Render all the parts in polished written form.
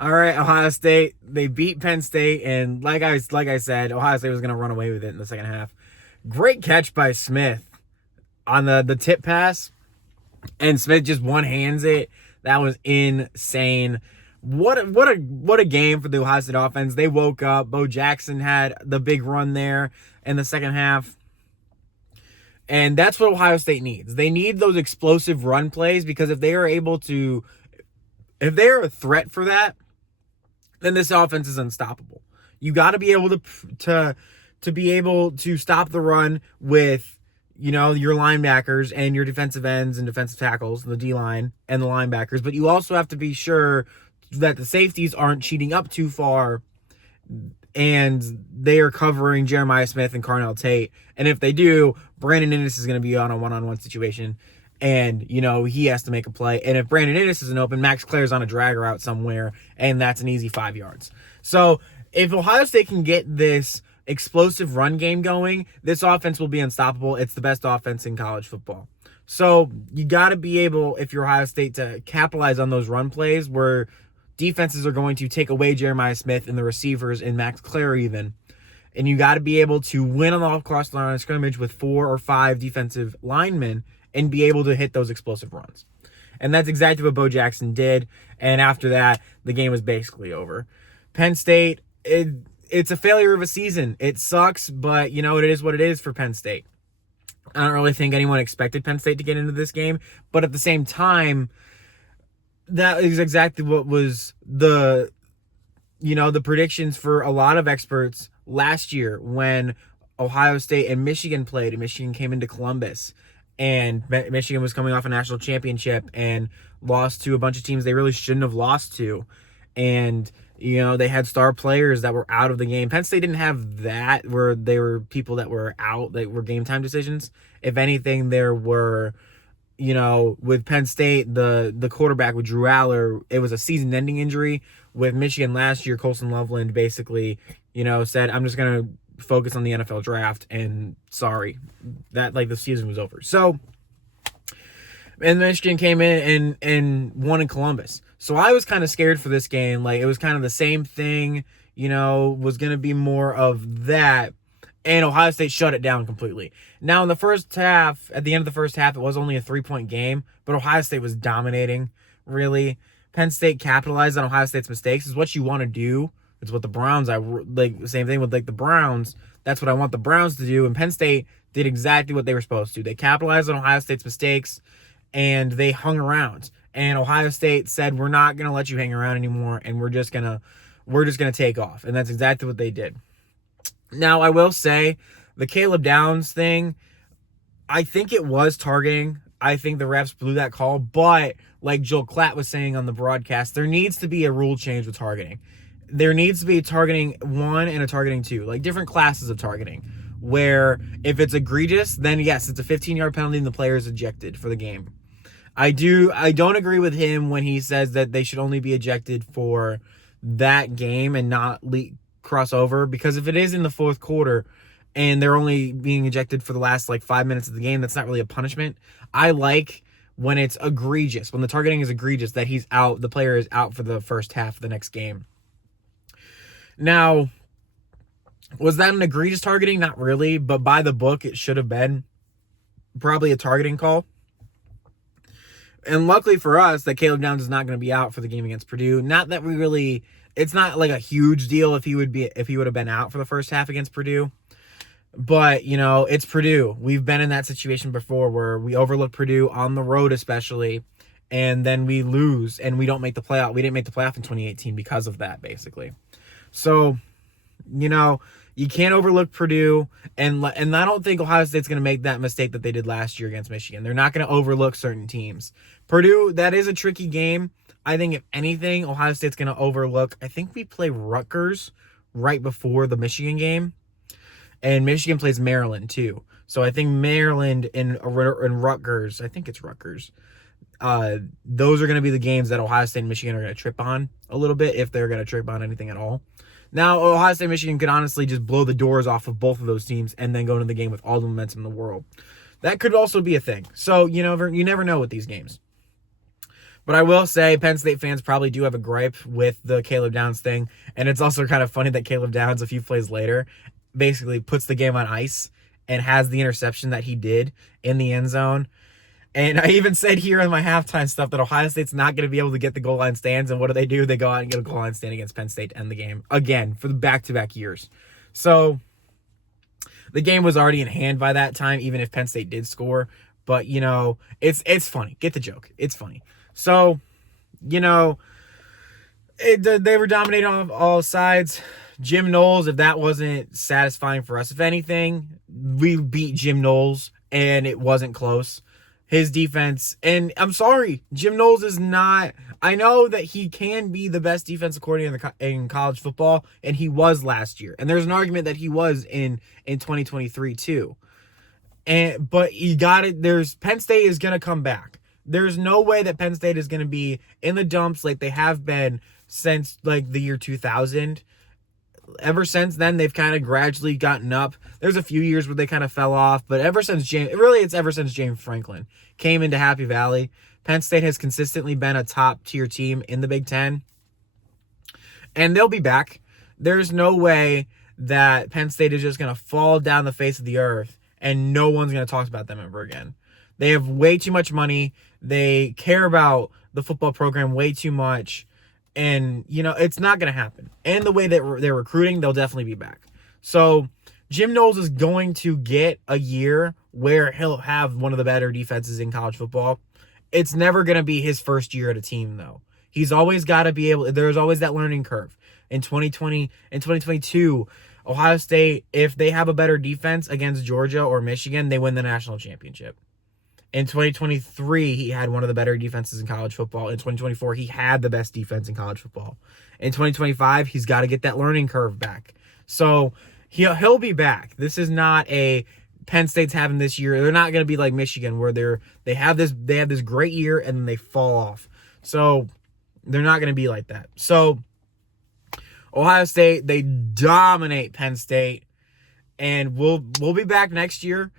All right, Ohio State, they beat Penn State, and like I said, Ohio State was going to run away with it in the second half. Great catch by Smith on the tip pass, and Smith just one hands it. That was insane. What a game for the Ohio State offense. They woke up. Bo Jackson had the big run there in the second half. And that's what Ohio State needs. They need those explosive run plays because if they are a threat for that, then this offense is unstoppable. You got to be able to be able to stop the run with, your linebackers and your defensive ends and defensive tackles, the D-line and the linebackers, but you also have to be sure that the safeties aren't cheating up too far and they are covering Jeremiah Smith and Carnell Tate. And if they do, Brandon Inniss is going to be on a one-on-one situation. And, he has to make a play. And if Brandon Inniss isn't open, Max Clare's on a drag route somewhere, and that's an easy 5 yards. So if Ohio State can get this explosive run game going, this offense will be unstoppable. It's the best offense in college football. So you got to be able, if you're Ohio State, to capitalize on those run plays where defenses are going to take away Jeremiah Smith and the receivers and Max Clare even. And you got to be able to win on the off-cross line of scrimmage with 4 or 5 defensive linemen and be able to hit those explosive runs. And that's exactly what Bo Jackson did. And after that, the game was basically over. Penn State, it's a failure of a season. It sucks, but it is what it is for Penn State. I don't really think anyone expected Penn State to get into this game. But at the same time, that is exactly what was the predictions for a lot of experts last year when Ohio State and Michigan played. And Michigan came into Columbus. And Michigan was coming off a national championship and lost to a bunch of teams they really shouldn't have lost to. And, they had star players that were out of the game. Penn State didn't have that, where they were people that were out, that were game time decisions. If anything, there were, with Penn State, the quarterback with Drew Aller, it was a season-ending injury. With Michigan last year, Colson Loveland basically, said, I'm just going to focus on the NFL draft, and sorry that the season was over. So, and Michigan came in and won in Columbus. So I was kind of scared for this game. It was kind of the same thing, was going to be more of that. And Ohio State shut it down completely. Now in the first half, at the end of the first half, it was only a 3-point game, but Ohio State was dominating, really. Penn State capitalized on Ohio State's mistakes. Is what you want to do. It's what the Browns, the same thing with the Browns. That's what I want the Browns to do. And Penn State did exactly what they were supposed to. They capitalized on Ohio State's mistakes and they hung around. And Ohio State said, we're not going to let you hang around anymore. And we're just going to take off. And that's exactly what they did. Now, I will say the Caleb Downs thing, I think it was targeting. I think the refs blew that call. But like Joel Klatt was saying on the broadcast, there needs to be a rule change with targeting. There needs to be a targeting 1 and a targeting 2, different classes of targeting, where if it's egregious, then yes, it's a 15-yard penalty and the player is ejected for the game. I don't agree with him when he says that they should only be ejected for that game and not cross over, because if it is in the fourth quarter and they're only being ejected for the last 5 minutes of the game, that's not really a punishment. I like when it's egregious, when the targeting is egregious, that he's out, the player is out for the first half of the next game. Now, was that an egregious targeting? Not really, but by the book, it should have been probably a targeting call. And luckily for us, that Caleb Downs is not going to be out for the game against Purdue. Not that it's not a huge deal if he would have been out for the first half against Purdue. But, it's Purdue. We've been in that situation before where we overlook Purdue on the road especially, and then we lose and we don't make the playoff. We didn't make the playoff in 2018 because of that, basically. So, you can't overlook Purdue, and I don't think Ohio State's going to make that mistake that they did last year against Michigan. They're not going to overlook certain teams. Purdue, that is a tricky game. I think if anything, Ohio State's going to overlook. I think we play Rutgers right before the Michigan game, and Michigan plays Maryland too. So I think Maryland and Rutgers, I think it's Rutgers, those are going to be the games that Ohio State and Michigan are going to trip on a little bit, if they're going to trip on anything at all. Now, Ohio State and Michigan could honestly just blow the doors off of both of those teams and then go into the game with all the momentum in the world. That could also be a thing. So, you never know with these games. But I will say Penn State fans probably do have a gripe with the Caleb Downs thing. And it's also kind of funny that Caleb Downs, a few plays later, basically puts the game on ice and has the interception that he did in the end zone. And I even said here in my halftime stuff that Ohio State's not going to be able to get the goal line stands. And what do? They go out and get a goal line stand against Penn State to end the game again for the back-to-back years. So the game was already in hand by that time, even if Penn State did score. But, it's funny. Get the joke. It's funny. So, they were dominating on all sides. Jim Knowles, if that wasn't satisfying for us, if anything, we beat Jim Knowles, and it wasn't close. His defense, and I'm sorry, Jim Knowles is not. I know that he can be the best defensive coordinator in college football, and he was last year. And there's an argument that he was in 2023 too. But you got it. Penn State is gonna come back. There's no way that Penn State is gonna be in the dumps like they have been since like the year 2000. Ever since then, they've kind of gradually gotten up. There's a few years where they kind of fell off, but ever since James Franklin came into Happy Valley, Penn State has consistently been a top-tier team in the Big Ten, and they'll be back. There's no way that Penn State is just going to fall down the face of the earth and no one's going to talk about them ever again. They have way too much money. They care about the football program way too much. And, it's not going to happen. And the way that they're recruiting, they'll definitely be back. So Jim Knowles is going to get a year where he'll have one of the better defenses in college football. It's never going to be his first year at a team, though. He's always got to be able, there's always that learning curve. In 2020 and 2022, Ohio State, if they have a better defense against Georgia or Michigan, they win the national championship. In 2023, he had one of the better defenses in college football. In 2024, he had the best defense in college football. In 2025, he's got to get that learning curve back. So he'll be back. This is not a Penn State's having this year. They're not going to be like Michigan where they have this great year and then they fall off. So they're not going to be like that. So Ohio State, they dominate Penn State, and we'll be back next year.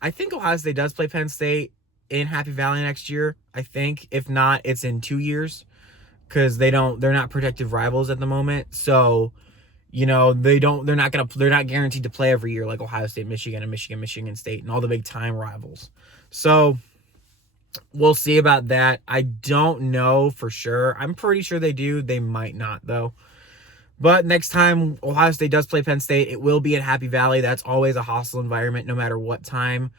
I think Ohio State does play Penn State in Happy Valley next year. I think. If not, it's in 2 years because they're not protective rivals at the moment. So, they're not guaranteed to play every year like Ohio State, Michigan, and Michigan State and all the big time rivals. So we'll see about that. I don't know for sure. I'm pretty sure they do. They might not though. But next time Ohio State does play Penn State, it will be in Happy Valley. That's always a hostile environment no matter what time.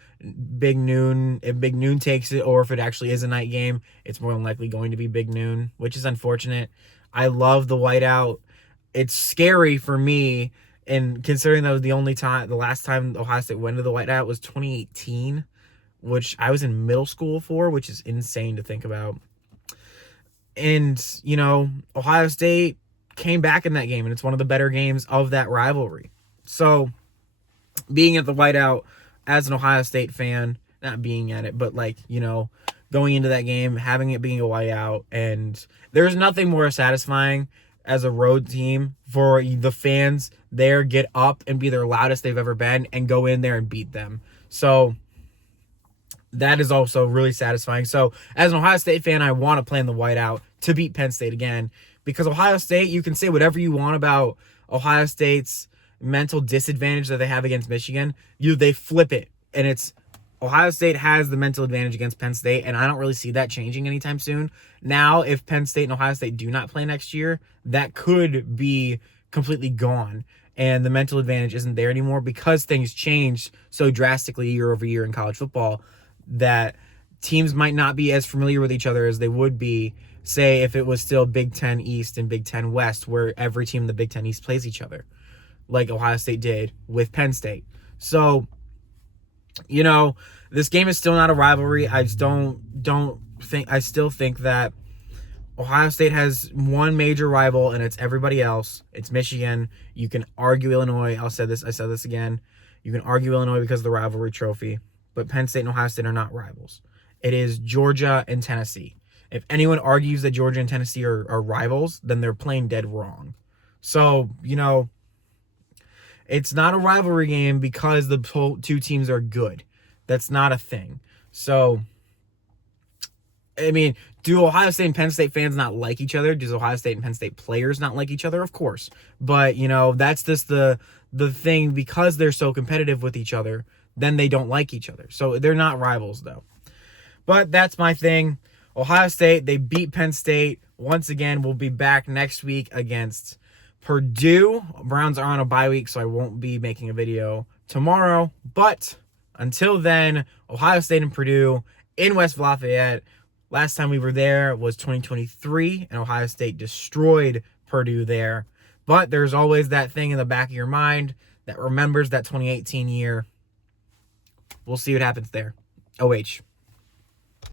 Big noon, if Big Noon takes it, or if it actually is a night game, it's more than likely going to be Big Noon, which is unfortunate. I love the whiteout. It's scary for me, and considering that was the last time Ohio State went to the whiteout was 2018, which I was in middle school for, which is insane to think about. And, Ohio State came back in that game, and it's one of the better games of that rivalry. So being at the whiteout as an Ohio State fan, not being at it, but going into that game, having it being a whiteout, and there's nothing more satisfying as a road team for the fans there get up and be their loudest they've ever been and go in there and beat them. So that is also really satisfying. So as an Ohio State fan, I want to play in the whiteout to beat Penn State again. Because Ohio State, you can say whatever you want about Ohio State's mental disadvantage that they have against Michigan. They flip it. And it's Ohio State has the mental advantage against Penn State, and I don't really see that changing anytime soon. Now, if Penn State and Ohio State do not play next year, that could be completely gone. And the mental advantage isn't there anymore because things changed so drastically year over year in college football that teams might not be as familiar with each other as they would be, say, if it was still Big Ten East and Big Ten West, where every team in the Big Ten East plays each other, like Ohio State did with Penn State. So, this game is still not a rivalry. I still think that Ohio State has one major rival, and it's everybody else. It's Michigan. You can argue Illinois. I said this again. You can argue Illinois because of the rivalry trophy, but Penn State and Ohio State are not rivals. It is Georgia and Tennessee. If anyone argues that Georgia and Tennessee are rivals, then they're playing dead wrong. So, it's not a rivalry game because the two teams are good. That's not a thing. So, I mean, do Ohio State and Penn State fans not like each other? Does Ohio State and Penn State players not like each other? Of course. But, that's just the thing, because they're so competitive with each other, then they don't like each other. So they're not rivals, though. But that's my thing. Ohio State, they beat Penn State. Once again, we'll be back next week against Purdue. Browns are on a bye week, so I won't be making a video tomorrow. But until then, Ohio State and Purdue in West Lafayette. Last time we were there was 2023, and Ohio State destroyed Purdue there. But there's always that thing in the back of your mind that remembers that 2018 year. We'll see what happens there. OH.